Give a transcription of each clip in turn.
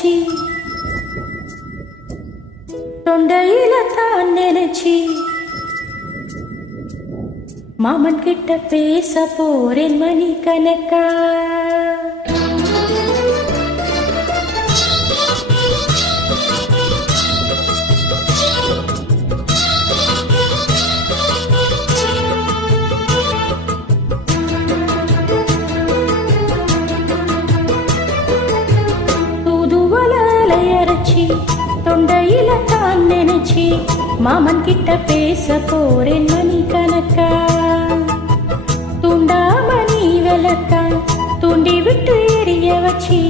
அரைச்சி தொண்டையில தான் நினைச்சி மாமன் கிட்ட பேச போறேன் மணி கணக்கா. தொண்டையில தான் நினைச்சி மாமன் கிட்ட பேச போறேன் மணி கணக்கா. தூண்டாமணி விளக்கா தூண்டி விட்டு எரிய வச்சி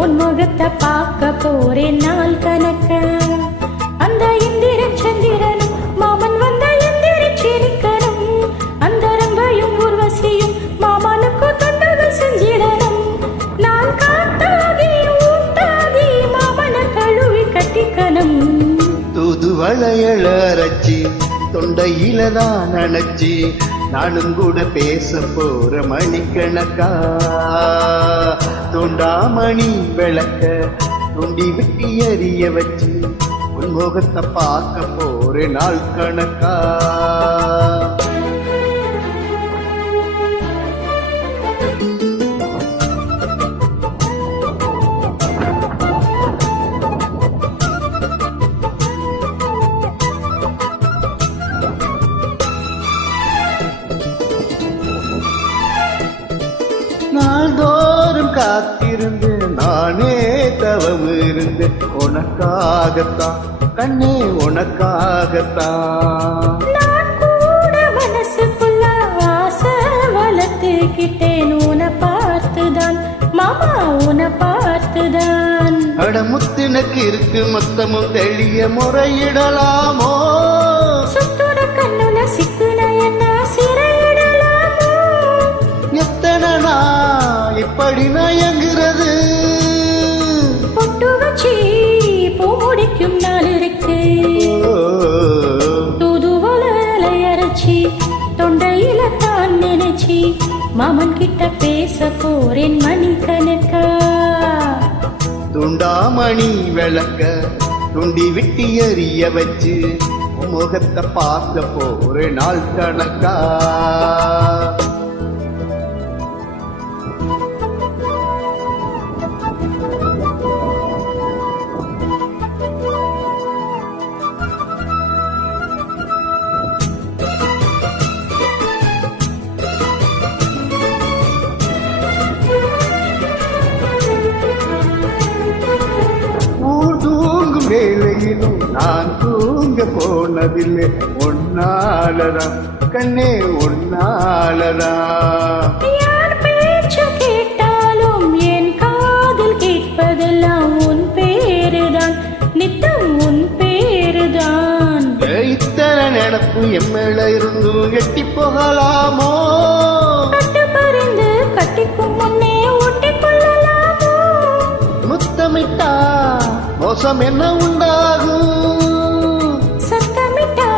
உன் முகத்தை பார்க்க போறேன் நாள் கணக்கா. அந்த இந்திர சந்திரனும் மாமன் வந்த எந்திரிச்சிருக்கணும். அந்த ரம்பையும் உர்வசியும் மாமனுக்கு தொண்டர்கள் செஞ்சிடணும். நான் காத்தாகி ஊட்டாகி மாமனை கழுவி கட்டிக்கணும். தூதுவளையள அரைச்சி தொண்டையில தான் நினைச்சி நானும் கூட பேச போற மணிக்கணக்கா. தூண்டாமணி விளக்க துண்டி விட்டு எரிய வச்சு உன் முகத்தை பார்க்க போற நாள் கணக்கா. நாள்தோறும் காத்திருந்து நானே தவம் இருந்து உனக்காகத்தான் கண்ணே உனக்காகத்தான். நான் கூட மனசுக்குள்ள ஆசை வளர்த்துக்கிட்டேன் உன்னை பார்த்துதான் மாமா உன்னை பார்த்துதான். அடமுத்தினக்கு இருக்கு மொத்தமும் தெளிய முறையிடலாமோ. சுத்துட கண்ணுல சிக்குன என்ன சிறையிடலாமோ. எத்தனை நான் இப்படி நயங்குறது. பொட்டு வச்சி பூ முடிக்கும் நாள் இருக்கு. தூதுவளை அரைச்சி தொண்டையில தான் நினைச்சி மாமன் கிட்ட பேச போறேன் மணி கணக்கா. துண்டாமணி விளக்க துண்டி விட்டு எரிய வச்சு முகத்தை பார்க்க போற நாள் கணக்கா. வேலையிலும் நான் தூங்க போனதில்லை ஒன்னாலதான் கண்ணே ஒன்னாலதான். யார் பேச்சு கேட்டாலும் என் காதில் கேட்பதெல்லாம் உன் பேருதான் நித்தம் உன் பேருதான். இத்தனை நினப்பு எம்மேல இருந்தும் எட்டி போகலாமோ. கட்டு பறிந்து கட்டிக்கும் முன்னே ஒட்டிக்கொள்ளலாமோ. முத்தமிட்டா மோசம் என்ன உண்டாகும். சத்தமிட்டா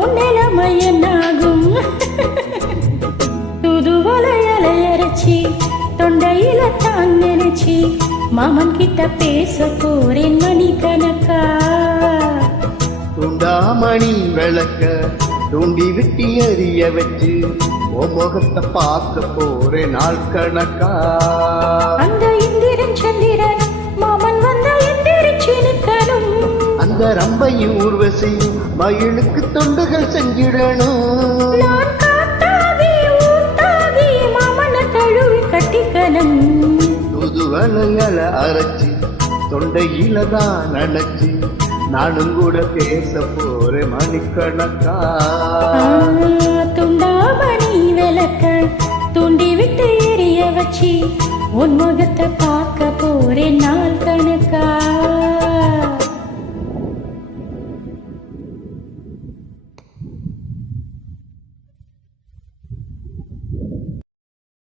உன் நிலைமை என்னாகும். தூதுவளையலை அரைச்சி தொண்டையில தான் நினைச்சி மாமன் கிட்ட பேச போறேன் மணி கணக்கா. துண்டாமணி விளக்க தூண்டி விட்டு எரிய வச்சு உன் முகத்தை பார்க்க போற நாள் கணக்கா. அந்த இந்திரன் சந்திரன் மாமன் வந்த எந்திரிச்சு நிற்கணும். அந்த ரம்பையும் ஊர்வசியும் மயிலுக்கு தொண்டுகள் செஞ்சிடணும். நான் காத்தாகி ஊத்தாகி மாமனை கழுவி கட்டிக்கணும். புதுவளையல அரைச்சி தொண்டையில தான் நினைச்சி நானும் கூட பேச போற மணிக்கணக்கா. துண்டாமணி விளக்க தூண்டி விட்டு எரிய வச்சி உன் முகத்தை பார்க்க